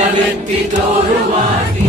ಬಲವೆತ್ತಿ ತೋರುವಾನಿ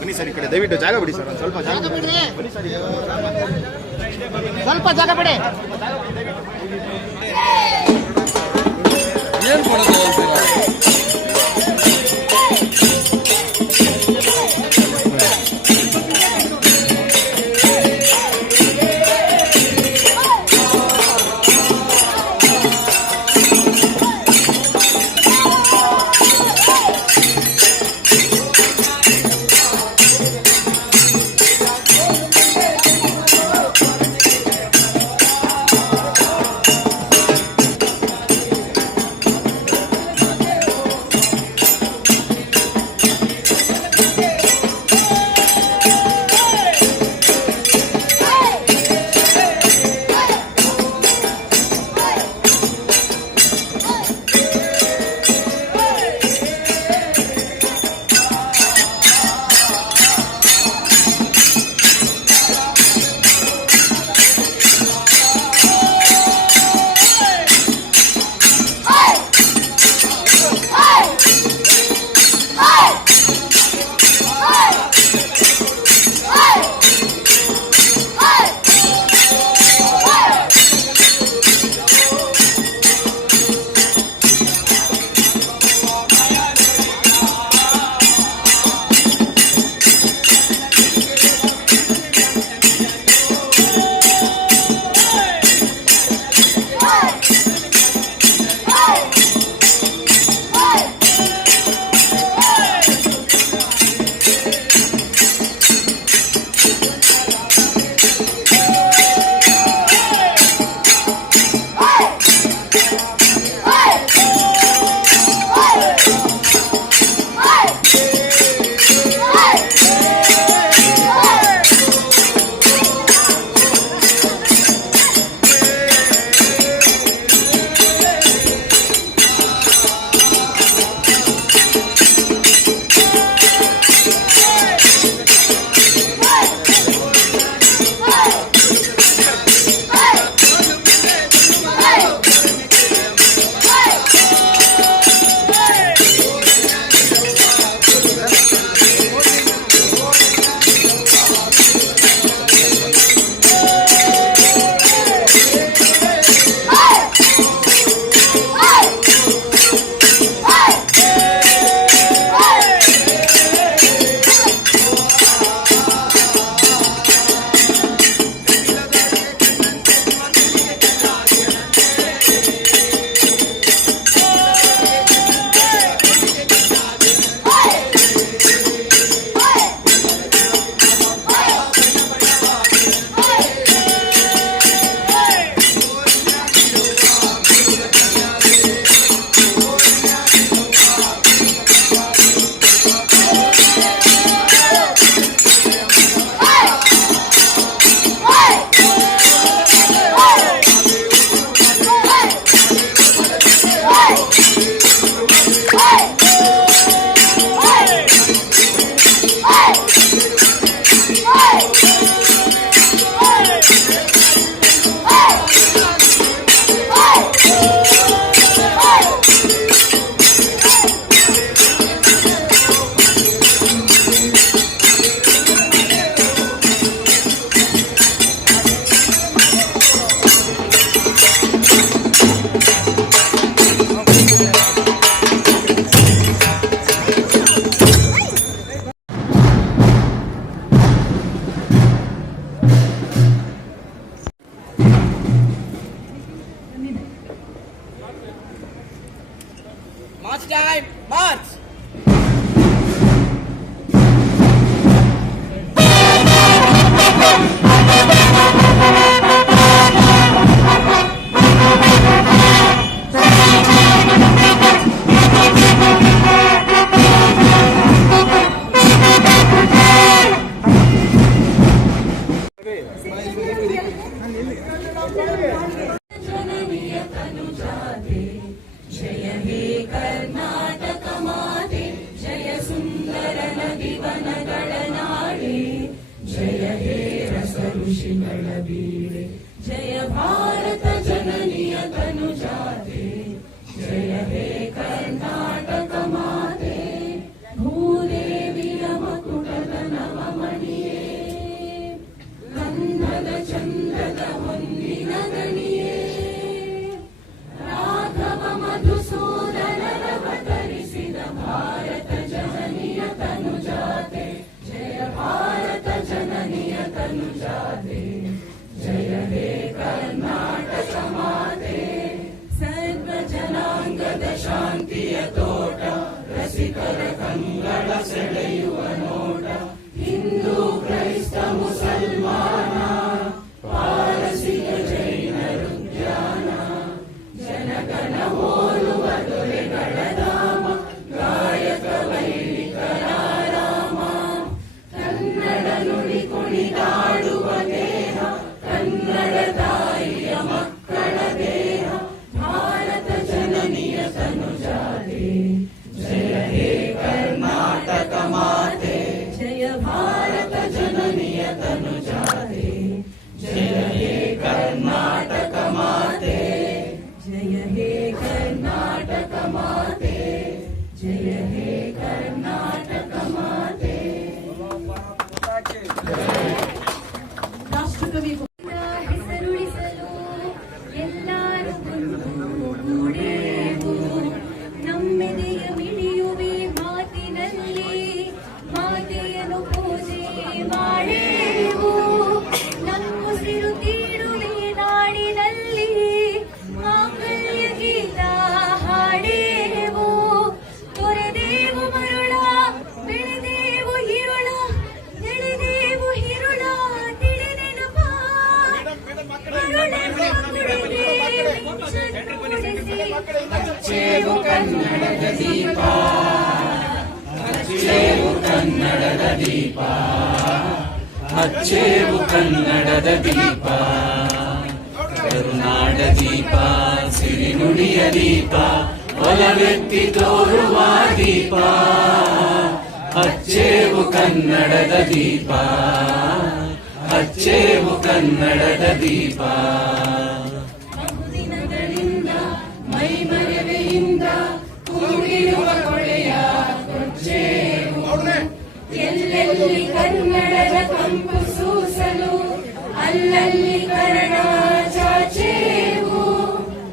ಬನ್ನಿ ಸರ್ ಈ ಕಡೆ ದಯವಿಟ್ಟು ಜಾಗ ಬಿಡಿ ಸರ್ ಸ್ವಲ್ಪ ಜಾಗ ಬಿಡಿ ಬನ್ನಿ ಸರ್ ಸ್ವಲ್ಪ ಜಾಗ ಬಿಡಿ ಏನು ಕೊಡೋದು ಋಷಿಗಳ ಬೀಡೆ ಜಯ ಭಾರತ ಜನನಿಯ ತನುಜಾತೆ ಜಯ ಹೇ ಕರ್ನಾಟಕ ಮಾತೆ ಭೂದೇವಿಯ ಮಕುಟದ ನವಮಣಿಯೇ ಕನ್ನಡ ಚಂದ್ರದ ಹೊನ್ನಿನ ಗಣಿಯೇ ರಾಘವ ಮಧುಸೂದನರವತರಿಸಿದ ಭಾರತ ಜನನಿಯ ತನುಜಾತೆ ಜಯ ಭಾರತ ಜನನಿಯ ತನುಜಾತೆ ಜಯ ಹೇ ಕರ್ನಾಟಕ ಮಾತೆ ಸರ್ವ ಜನಾಂಗದ ಶಾಂತಿಯ ತೋಟ ರಸಿಕರ ಕಂಗಳ ಸೆಳೆಯುವ ನೋಟ ಹಿಂದೂ ಕ್ರೈಸ್ತ ಮುಸಲ್ಮಾನ ಪಾರಸಿಕ ಜೈನರು ಧ್ಯಾನ ಜನಗಣ ಹೋಲುವ ದೊರೆಗಳ ಧಾಮ ಗಾಯಕ ವೈಣಿಕರ ರಾಮ ಕನ್ನಡ ನುಡಿ ಕುಣಿದಾಡುವ ದೇಹ ಕನ್ನಡ ತಾಯಿಯ ಮಕ್ಕಳ ದೇಹ ಭಾರತ ಜನನಿಯ ತನುಜಾತೆ ಜಯ ಹೇ ಕರ್ನಾಟಕ ಮಾತೆ ಜಯ ಭಾರತ ಜನನಿಯ ತನುಜಾತೆ ಜಯ ಹೇ ಕರ್ನಾಟಕ ಮಾತೆ ಜಯ ಹೇ ಕರ್ನಾಟಕ ಮಾತೆ ಜಯ ಹೇ ಕರ್ನಾಟಕ ಮಾತೆ ರಾಷ್ಟ್ರಕವಿ ಹೆಸರುಳಿಸಲು ಎಲ್ಲರೂ ಕೂಡೇವು ನಮ್ಮೆದೆಯ ಮಿಡಿಯುವೆ ಮಾತಿನಲ್ಲಿ ಮಾತೆಯನ್ನು ಪೂಜೆ ಮಾಡೇವು ನಮ್ಮುಸಿರು ತೀಡುವೆ ನಾಡಿನಲ್ಲಿ ಮಾಂಗಲ್ಯ ಗೀತ ಹಾಡೇವು ತೊರೆದೇವು ಮರುಳ ಬೆಳೆದೇವು ಹಿರುಳ ಎಳೆದೇವು ಹಿರುಳ ತಿಳಿದೆನು ಬಾ ಹಚ್ಚೇವು ಕನ್ನಡದ ದೀಪ ಹಚ್ಚೇವು ಕನ್ನಡದ ದೀಪ ಹಚ್ಚೇವು ಕನ್ನಡದ ದೀಪ ಕರುನಾಡ ದೀಪ ಸಿರಿನುಡಿಯ ದೀಪ ಒಲವೆತ್ತಿ ತೋರುವ ದೀಪ ಹಚ್ಚೇವು ಕನ್ನಡದ ದೀಪ ಹಚ್ಚೇವು ಕನ್ನಡದ ದೀಪ ಬಹುದಿನಗಳಿಂದ ಮೈಮರೆವೆಯಿಂದ ಕೂಡಿರುವ ಕೊಳೆಯ ಕೊಚ್ಚೇವು ಎಲ್ಲೆಲ್ಲಿ ಕನ್ನಡದ ಕಂಪು ಸೂಸಲು ಅಲ್ಲಲ್ಲಿ ಕನ್ನಡ ಚಾಚೇವು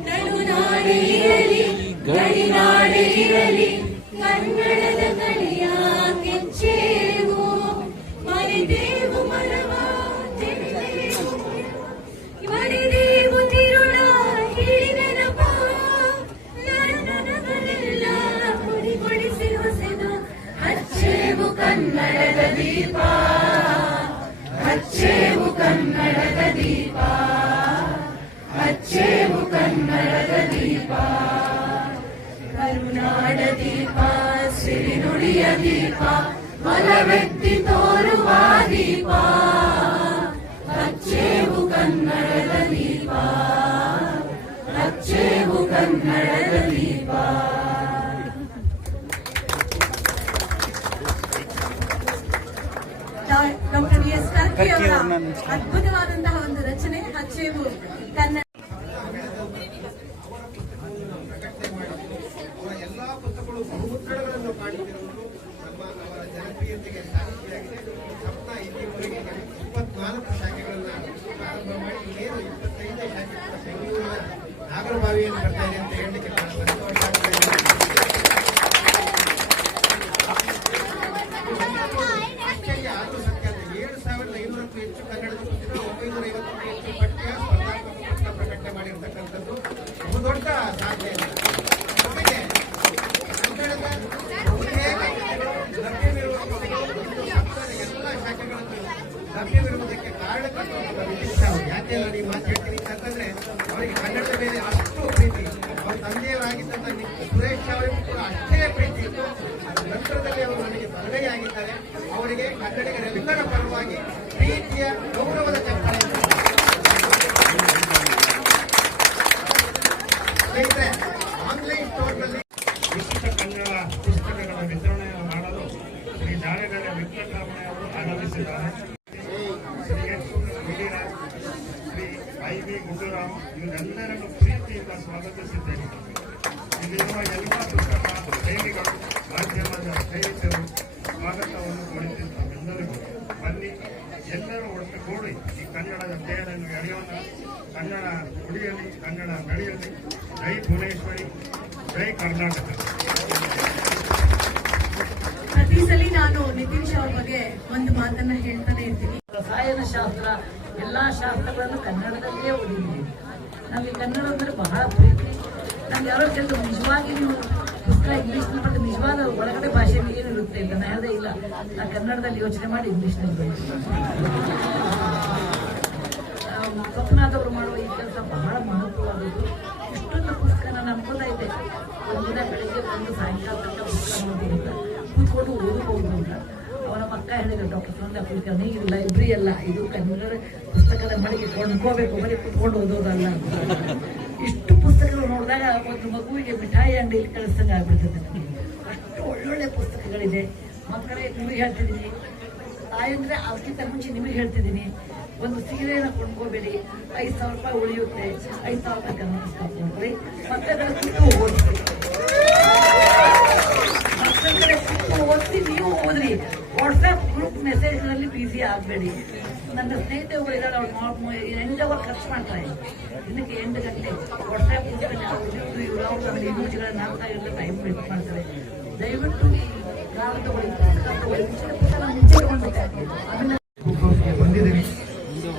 ನಡುನಾಡೆ ಇರಲಿ ಗಡಿನಾಡೆ ಇರಲಿ ಕನ್ನಡದ ಕಡೆಯ ಕೆಚ್ಚೇವು ಮರಿದೇವು ಮರವ ಮರಿದೇವು ತಿರುಳ ಹಿಡಿದೆನಪ ನನಗಲೆಲ್ಲ ಕುಡಿಗೊಳಿಸಿ ಹೊಸೆದು ಹಚ್ಚೇವು ಕನ್ನಡದ ದೀಪ ಹಚ್ಚೇವು ಕನ್ನಡದ ದೀಪ ಹಚ್ಚೇವು ಕನ್ನಡದ ದೀಪ ಕರುನಾಡ ದೀಪ ಸಿರಿನುಡಿಯ ದೀಪ ಒಲವೆತ್ತಿ ತೋರುವ ದೀಪ ಹಚ್ಚೇವು ಕನ್ನಡದ ದೀಪ ಹಚ್ಚೇವು ಕನ್ನಡದ ದೀಪ ಡಾಕ್ಟರ್ ಎಸ್ ಕರ್ಕಿ ಅವರ ಅದ್ಭುತವಾದಂತಹ ಒಂದು ರಚನೆ ಹಚ್ಚೇವು ಕನ್ನಡ ಎಲ್ಲಾ ಪುಸ್ತಕಗಳು ಬಹುಮುದ್ರಣಗಳನ್ನು ಕಾಣಿಸಿರುವುದು ನಮ್ಮ ಅವರ ಜನಪ್ರಿಯತೆಗೆ ಸಾಕ್ಷಿಯಾಗಿದೆ. ಸಪ್ನ ಇಲ್ಲಿವರೆಗೆ 24 ಶಾಖೆಗಳನ್ನ ಪ್ರಾರಂಭ ಮಾಡಿ ಇನ್ನೇನು 25 ಶಾಖೆ ಕೂಡ ಬೆಂಗಳೂರಿನ ನಾಗರಬಾವಿಯಲ್ಲಿ ಬರ್ತಾ ಇದೆ ಅಂತ ಹೇಳಲಿಕ್ಕೆ ನಾನು ಸಂತೋಷ ಆಗ್ತಾ ಇದೆ. ಆಶ್ಚರ್ಯ ಆದರೂ ಸತ್ಯ ಅಂತ 7,500ಕ್ಕೂ ಹೆಚ್ಚು ಕನ್ನಡದ ಪುಸ್ತಕ 950ಕ್ಕೂ ಹೆಚ್ಚು ಪಠ್ಯ ಸ್ಪರ್ಧಾತ್ಮಕ ಪುಸ್ತಕ ಪ್ರಕಟಣೆ ಮಾಡಿರ್ತಕ್ಕಂಥದ್ದು ಬಹುದೊಡ್ಡ ಸಾಧನೆ. ಜೊತೆಗೆ ಕನ್ನಡದ ಬಹುತೇಕ ಲಭ್ಯವಿರುವ ಪುಸ್ತಕಗಳು ಎಲ್ಲ ಶಾಖೆಗಳಲ್ಲಿ ಲಭ್ಯವಿರುವುದಕ್ಕೆ ಕಾರಣಕರ್ತರು ವಿಶಿಷ್ಟ. ಯಾಕೆಂದ್ರೆ ನೀವು ಮಾತು ಹೇಳ್ತೀನಿ ಅಂತಂದ್ರೆ ಅವರಿಗೆ ಕನ್ನಡದ ಮೇಲೆ ಅಷ್ಟು ಪ್ರೀತಿ, ಅವರ ತಂದೆಯವರಾಗಿದ್ದಂಥ ಸುರೇಶ್ ಅವರಿಗೂ ಕೂಡ ಅಷ್ಟೇ ಪ್ರೀತಿ ಇತ್ತು. ನಂತರದಲ್ಲಿ ಅವರು ನನಗೆ ತೊಂದರೆಯಾಗಿದ್ದಾರೆ. ಅವರಿಗೆ ಕನ್ನಡಿಗರೆಲ್ಲರ ಪರವಾಗಿ ಪ್ರೀತಿಯ ಗೌರವದ ಚಪ್ಪಾಳೆ. ಸ್ನೇಹಿತರೆ, ಆನ್ಲೈನ್ ಸ್ಟೋರ್ನಲ್ಲಿ ವಿಶಿಷ್ಟ ಕನ್ನಡ ಪುಸ್ತಕಗಳ ವಿತರಣೆ ಮಾಡಲು ಶ್ರೀ ಜಾಗಗಳ ವೆಂಕಟರಾಮಯ್ಯ ಅವರು ಆರಂಭಿಸಿದ್ದಾರೆ. ಶ್ರೀ ಎಚ್. ಇವರೆಲ್ಲರನ್ನು ಪ್ರೀತಿಯಿಂದ ಸ್ವಾಗತಿಸಿದ್ದೇನೆ. ಇಲ್ಲಿರುವ ಎಲ್ಲ ಪುಸ್ತಕ ಪ್ರೇಮಿಗಳು, ಮಾಧ್ಯಮದ ಸ್ನೇಹಿತರು ಸ್ವಾಗತವನ್ನು ಕೋರುತ್ತಿದ್ದಾರೆ. ಎಲ್ಲರಿಗೂ ಬನ್ನಿ, ಎಲ್ಲರೂ ಒಟ್ಟುಗೂಡಿ ಈ ಕನ್ನಡದ ತೇರನ್ನು ಎಳೆಯೋಣ. ಕನ್ನಡ ಉಳಿಯಲಿ, ಕನ್ನಡ ಬೆಳೆಯಲಿ. ಜೈ ಭುವನೇಶ್ವರಿ, ಜೈ ಕರ್ನಾಟಕ. ಪ್ರತಿ ಸಲ ನಾನು ನಿತೀಶ್ ಅವ್ರ ಬಗ್ಗೆ ಒಂದು ಮಾತನ್ನ ಹೇಳ್ತಾನೆ ಇರ್ತೀನಿ. ರಸಾಯನ ಶಾಸ್ತ್ರ ಎಲ್ಲಾ ಶಾಸ್ತ್ರಗಳನ್ನು ಕನ್ನಡದಲ್ಲೇ ಓದಿದ್ದೀವಿ. ನಮಗೆ ಕನ್ನಡ ಅಂದ್ರೆ ಬಹಳ ಪ್ರೀತಿ. ನಮ್ಗೆ ಯಾರೋ ಕೇಳಿದ್ರು ನಿಜವಾಗಿ ನೀವು ಪುಸ್ತಕ ಇಂಗ್ಲೀಷ್ನಲ್ಲಿ ಬರೆದು ನಿಜವಾದ ಒಳಗಡೆ ಭಾಷೆಯಲ್ಲಿ ಏನಿರುತ್ತೆ ಅಂತ ನಾನು ಹೇಳದೇ ಇಲ್ಲ. ನಾನು ಕನ್ನಡದಲ್ಲಿ ಯೋಚನೆ ಮಾಡಿ ಇಂಗ್ಲೀಷ್ನಲ್ಲಿ ಬರೀತೀನಿ. ಕಪ್ಪನಾದವರು ಮಾಡುವ ಈ ಕೆಲಸ ಬಹಳ ಮಹತ್ವವಾದದ್ದು. ಇಷ್ಟೊಂದು ಪುಸ್ತಕ ನಾನು ಅನ್ಕೋತಾ ಇದ್ದೆ, ಒಂದಿನ ಬೆಳಿಗ್ಗೆ ಬಂದು ಸಾಯಂಕಾಲ ತನಕ ಪುಸ್ತಕ ನೋಡ್ತೀನಿ, ಕೂತ್ಕೊಂಡು ಓದಬಹುದು ಅಂತ. ಅವನ ಮಕ್ಕ ಹೇಳಿದ್ರು, ಡಾಕ್ಟರ್ ಸಂಧ್ಯಾ ಕುಲಕರ್ಣಿ, ಇದು ಲೈಬ್ರರಿ ಅಲ್ಲ, ಇದು ಕನ್ನಡ ಪುಸ್ತಕದ ಮಳಿಗೆ ಕೊಂಡ್ಕೋಬೇಕು, ಬರೀ ಕುತ್ಕೊಂಡು ಓದೋದಲ್ಲ ಅಂತ. ಇಷ್ಟು ಪುಸ್ತಕಗಳು ನೋಡಿದಾಗ ಒಂದು ಮಗುವಿಗೆ ಮಿಠಾಯಿ ಅಂಗಡಿಯಲ್ಲಿ ಕಳಿಸ್ದಂಗೆ ಆಗ್ಬಿಡ್ತದೆ ನನಗೆ. ಅಷ್ಟು ಒಳ್ಳೊಳ್ಳೆ ಪುಸ್ತಕಗಳಿದೆ. ಮಕ್ಕಳೇ ನಿಮಗೆ ಹೇಳ್ತಿದ್ದೀನಿ, ತಾಯಂದ್ರೆ ಅದಕ್ಕಿಂತ ಮುಂಚೆ ನಿಮಗೆ ಹೇಳ್ತಿದ್ದೀನಿ, ಒಂದು ಸೀರೆಯನ್ನು ಕೊಂಡ್ಕೋಬೇಡಿ, 5,000 ರೂಪಾಯಿ ಉಳಿಯುತ್ತೆ, 5,000 ರೂಪಾಯಿ ಕನ್ನಡ ಪುಸ್ತಕ ಕೊಂಡ್ರಿ, ಮಕ್ಕಳ ಕೂತು ಓದಿಸಿ, ಮಕ್ಕಳ ಕೂತು ಓದಿಸಿ ನೀವು ಓದ್ರಿ. ವಾಟ್ಸ್ಆ್ಯಪ್ ಗ್ರೂಪ್ ಮೆಸೇಜ್ಗಳಲ್ಲಿ ಬಿಸಿ ಆಗಬೇಡಿ. ನನ್ನ ಸ್ನೇಹಿತೆ ಒಬ್ಬರು ಇದ್ದಾಳೆ, ಅವಳು 8 ಅವರ್ ಖರ್ಚು ಮಾಡ್ತಾರೆ, ದಿನಕ್ಕೆ 8 ಗಂಟೆ ವಾಟ್ಸ್ಆ್ಯಪ್ ಗ್ರೂಪ್ ಇವರು ಆಮೇಲೆ ಇಮೇಜ್ಗಳನ್ನ ಹಾಕ್ತಾ ಇರೋ ಟೈಮ್ ವೇಸ್ಟ್ ಮಾಡ್ತಾರೆ. ದಯವಿಟ್ಟು ನಾನು ತಗೊಳ್ಳಿ, ಮುಂಚೆ ತಗೊಂಡ್ಬಿಟ್ಟೆ ಆಮೇಲೆ ಬಂದಿದ್ದೀನಿ,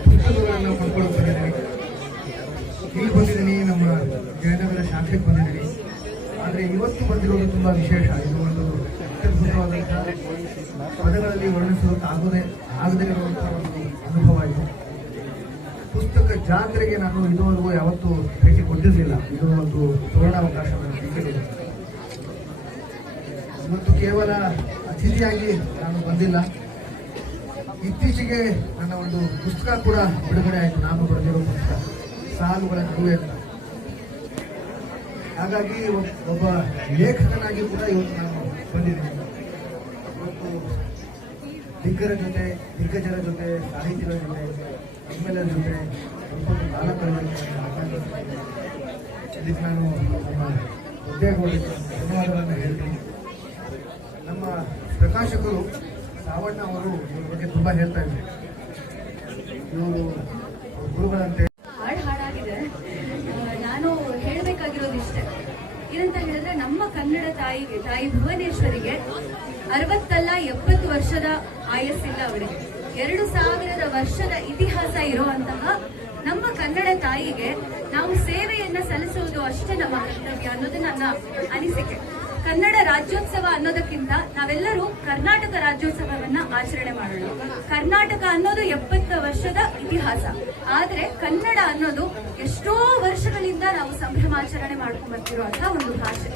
ಪುಸ್ತಕಗಳನ್ನು ಕೊಂಡ್ಕೊಳ್ಳೋಕೆ ಬಂದಿದ್ದೀನಿ. ಇಲ್ಲಿ ಬಂದಿದ್ದೀನಿ, ನಮ್ಮ ಜಯನಗರ ಶಾಖೆಗೆ ಬಂದಿದ್ದೀನಿ. ಆದರೆ ಇವತ್ತು ಬಂದಿರೋದು ತುಂಬ ವಿಶೇಷ. ಇದು ಒಂದು ಅತ್ಯದ್ಭುತವಾದಂಥ ಪದಗಳಲ್ಲಿ ಆಗದೇ ಇರುವಂಥ ಒಂದು ಅನುಭವ ಇದು. ಪುಸ್ತಕ ಜಾತ್ರೆಗೆ ನಾನು ಇದುವರೆಗೂ ಯಾವತ್ತೂ ಭೇಟಿ ಕೊಟ್ಟಿರಲಿಲ್ಲ. ಇದು ಒಂದು ಸುವರ್ಣಾವಕಾಶ ಸಿಕ್ಕಿರೋದು. ಇವತ್ತು ಕೇವಲ ಅತಿಥಿಯಾಗಿ ನಾನು ಬಂದಿಲ್ಲ, ಇತ್ತೀಚೆಗೆ ನನ್ನ ಒಂದು ಪುಸ್ತಕ ಕೂಡ ಬಿಡುಗಡೆ ಆಯಿತು, ನಾನು ಬರೆದಿರೋ ಪುಸ್ತಕ ಸಾಲುಗಳ ನಡುವೆ ಅಂತ. ಹಾಗಾಗಿ ಒಬ್ಬ ಲೇಖಕನಾಗಿ ಕೂಡ ಇವತ್ತು ನಾನು ಬಂದಿದ್ದೀನಿ. ಇವತ್ತು ದಿಗ್ಗಜರ ಜೊತೆ ಸಾಹಿತಿಗಳ ಜೊತೆ ಎಮ್ಮೆಲ್ಲರ ಜೊತೆ ಸ್ವಲ್ಪ ಕಾಲ ಕಳೆದಿದ್ದೇನೆ. ಇದಕ್ಕೆ ನಾನು ನಮ್ಮ ಉದ್ಯೋಗಗಳಿಗೆ ಧನ್ಯವಾದಗಳನ್ನು ಹೇಳ್ತೀನಿ. ನಮ್ಮ ಪ್ರಕಾಶಕರು ಸಾವಣ್ಣ ಅವರು ಇವ್ರ ಬಗ್ಗೆ ತುಂಬ ಹೇಳ್ತಾ ಇದ್ದಾರೆ. ಇವರು ಗುರುಗಳಂತೆ ಹಾಡಾಗಿದೆ. ನಾನು ಹೇಳಬೇಕಾಗಿರೋದು ಇಷ್ಟೇ, ಏನಂತ ಹೇಳಿದ್ರೆ ನಮ್ಮ ಕನ್ನಡ ತಾಯಿ ಭುವನೇಶ್ವರಿಗೆ 60 ಅಲ್ಲ 70 ವರ್ಷದ ಆಯಸ್ಸಿಲ್ಲ ಅವರಿಗೆ. 2000 ವರ್ಷದ ಇತಿಹಾಸ ಇರುವಂತಹ ನಮ್ಮ ಕನ್ನಡ ತಾಯಿಗೆ ನಾವು ಸೇವೆಯನ್ನ ಸಲ್ಲಿಸುವುದು ಅಷ್ಟೇ ನಮ್ಮ ಕರ್ತವ್ಯ ಅನ್ನೋದು ನನ್ನ ಅನಿಸಿಕೆ. ಕನ್ನಡ ರಾಜ್ಯೋತ್ಸವ ಅನ್ನೋದಕ್ಕಿಂತ ನಾವೆಲ್ಲರೂ ಕರ್ನಾಟಕ ರಾಜ್ಯೋತ್ಸವವನ್ನ ಆಚರಣೆ ಮಾಡೋಣ. ಕರ್ನಾಟಕ ಅನ್ನೋದು 70 ವರ್ಷದ ಇತಿಹಾಸ, ಆದ್ರೆ ಕನ್ನಡ ಅನ್ನೋದು ಎಷ್ಟೋ ವರ್ಷಗಳಿಂದ ನಾವು ಸಂಭ್ರಮಾಚರಣೆ ಮಾಡ್ಕೊಂಡು ಬರ್ತಿರುವಂತಹ ಒಂದು ಭಾಷೆ.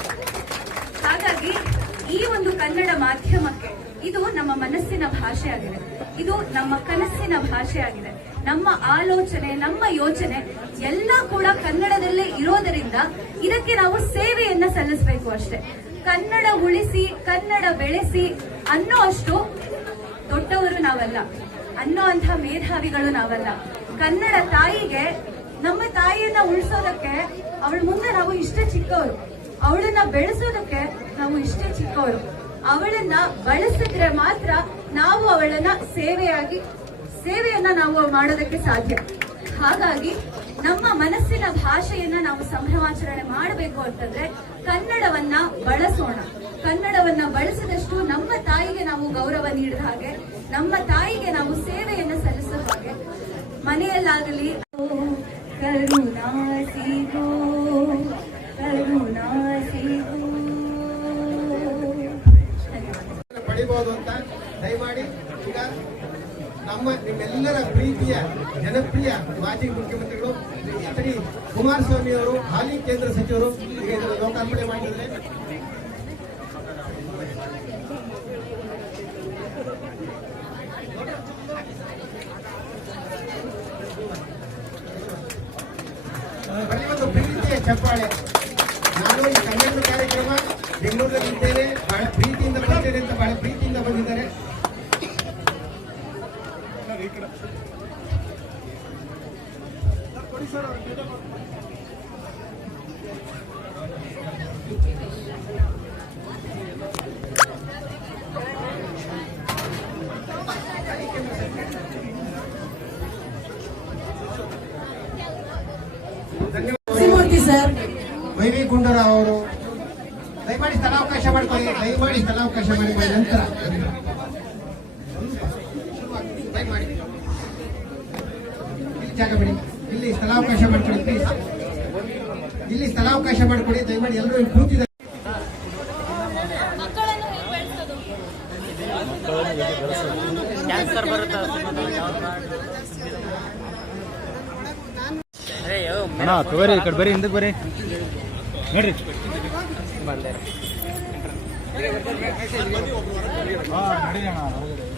ಹಾಗಾಗಿ ಈ ಒಂದು ಕನ್ನಡ ಮಾಧ್ಯಮಕ್ಕೆ ಇದು ನಮ್ಮ ಮನಸ್ಸಿನ ಭಾಷೆ ಆಗಿದೆ, ಇದು ನಮ್ಮ ಕನಸಿನ ಭಾಷೆ ಆಗಿದೆ. ನಮ್ಮ ಆಲೋಚನೆ, ನಮ್ಮ ಯೋಚನೆ ಎಲ್ಲ ಕೂಡ ಕನ್ನಡದಲ್ಲೇ ಇರೋದರಿಂದ ಇದಕ್ಕೆ ನಾವು ಸೇವೆಯನ್ನ ಸಲ್ಲಿಸಬೇಕು ಅಷ್ಟೇ. ಕನ್ನಡ ಉಳಿಸಿ, ಕನ್ನಡ ಬೆಳೆಸಿ ಅನ್ನೋ ಅಷ್ಟು ದೊಡ್ಡವರು ನಾವಲ್ಲ, ಅನ್ನೋ ಅಂಥ ಮೇಧಾವಿಗಳು ನಾವಲ್ಲ. ಕನ್ನಡ ತಾಯಿಗೆ, ನಮ್ಮ ತಾಯಿಯನ್ನ ಉಳಿಸೋದಕ್ಕೆ ಅವಳ ಮುಂದೆ ನಾವು ಇಷ್ಟೇ ಚಿಕ್ಕವರು, ಅವಳನ್ನ ಬೆಳೆಸೋದಕ್ಕೆ ನಾವು ಇಷ್ಟೇ ಚಿಕ್ಕವರು. ಅವಳನ್ನ ಬಳಸಿದ್ರೆ ಮಾತ್ರ ನಾವು ಅವಳನ್ನ ಸೇವೆಯನ್ನ ನಾವು ಮಾಡೋದಕ್ಕೆ ಸಾಧ್ಯ. ಹಾಗಾಗಿ ನಮ್ಮ ಮನಸ್ಸಿನ ಭಾಷೆಯನ್ನ ನಾವು ಸಂಭ್ರಮಾಚರಣೆ ಮಾಡಬೇಕು ಅಂತಂದ್ರೆ ಕನ್ನಡವನ್ನ ಬಳಸೋಣ. ಕನ್ನಡವನ್ನ ಬಳಸಿದಷ್ಟು ನಮ್ಮ ತಾಯಿಗೆ ನಾವು ಗೌರವ ನೀಡಿದ ಹಾಗೆ, ನಮ್ಮ ತಾಯಿಗೆ ನಾವು ಸೇವೆಯನ್ನ ಸಲ್ಲಿಸೋ ಹಾಗೆ. ಮನೆಯಲ್ಲಾಗಲಿ ಕರುಣಾಸಿಗೋ ಕರುಣಾಸಿಗೋ ಪಡಿಬಹುದು ಅಂತ ದಯಮಾಡಿ. ಈಗ ನಿಮ್ಮೆಲ್ಲರ ಪ್ರೀತಿಯ ಜನಪ್ರಿಯ ಮಾಜಿ ಮುಖ್ಯಮಂತ್ರಿಗಳು ಶ್ರೀ ಕುಮಾರಸ್ವಾಮಿ ಅವರು, ಹಾಲಿ ಕೇಂದ್ರ ಸಚಿವರು ಈಗ ಇದನ್ನು ಲೋಕಾರ್ಪಣೆ ಮಾಡಿದ್ದಾರೆ. ಬರೀ ಒಂದು ಪ್ರೀತಿಯ ಚಪ್ಪಾಳೆ. ನಾನು ಈ ಕನ್ನಡದ ಕಾರ್ಯಕ್ರಮ ಬೆಂಗಳೂರಲ್ಲಿ ಇದ್ದೇನೆ, ಬಹಳ ಪ್ರೀತಿಯಿಂದ ಬರ್ತೇನೆ ಅಂತ ಬಹಳ ಪ್ರೀತಿಯಿಂದ ಬಂದಿದ್ದಾರೆ. ಕೊಡಿ ಸರ್. ಗುಂಡೂರಾವ್ ಅವರು ದಯಮಾಡಿ ಸ್ಥಳಾವಕಾಶ ಮಾಡ್ಕೊಳ್ಳಿ, ದಯಮಾಡಿ ಸ್ಥಳಾವಕಾಶ ಮಾಡಿಕೊಳ್ಳಿ. ನಂತರ ದಯಮಾಡಿ ಇಲ್ಲಿ ಜಾಗ ಬಿಡಿ, ಇಲ್ಲಿ ಸ್ಥಳಾವಕಾಶ ಮಾಡ್ಕೊಳ್ಳಿ ಪ್ಲೀಸ್. ಇಲ್ಲಿ ಸ್ಥಳಾವಕಾಶ ಮಾಡ್ಕೊಳ್ಳಿ ದಯಮಾಡಿ. ಎಲ್ಲರೂ ಇಲ್ಲಿ ಕೂತಿದ್ದಾರೆ. ಕ್ಯಾನ್ಸರ್ ಬರುತ್ತೆ ಅಣ್ಣ ತಗೋರಿ, ಈ ಕಡೆ ಬರ್ರಿ, ಹಿಂದಕ್ಕೆ ಬರ್ರಿ ನೋಡ್ರಿ. ಬಂದೆ ಹಾಂ ನಡೀರಿ ಅಣ್ಣ ಹೊರಗಡೆ.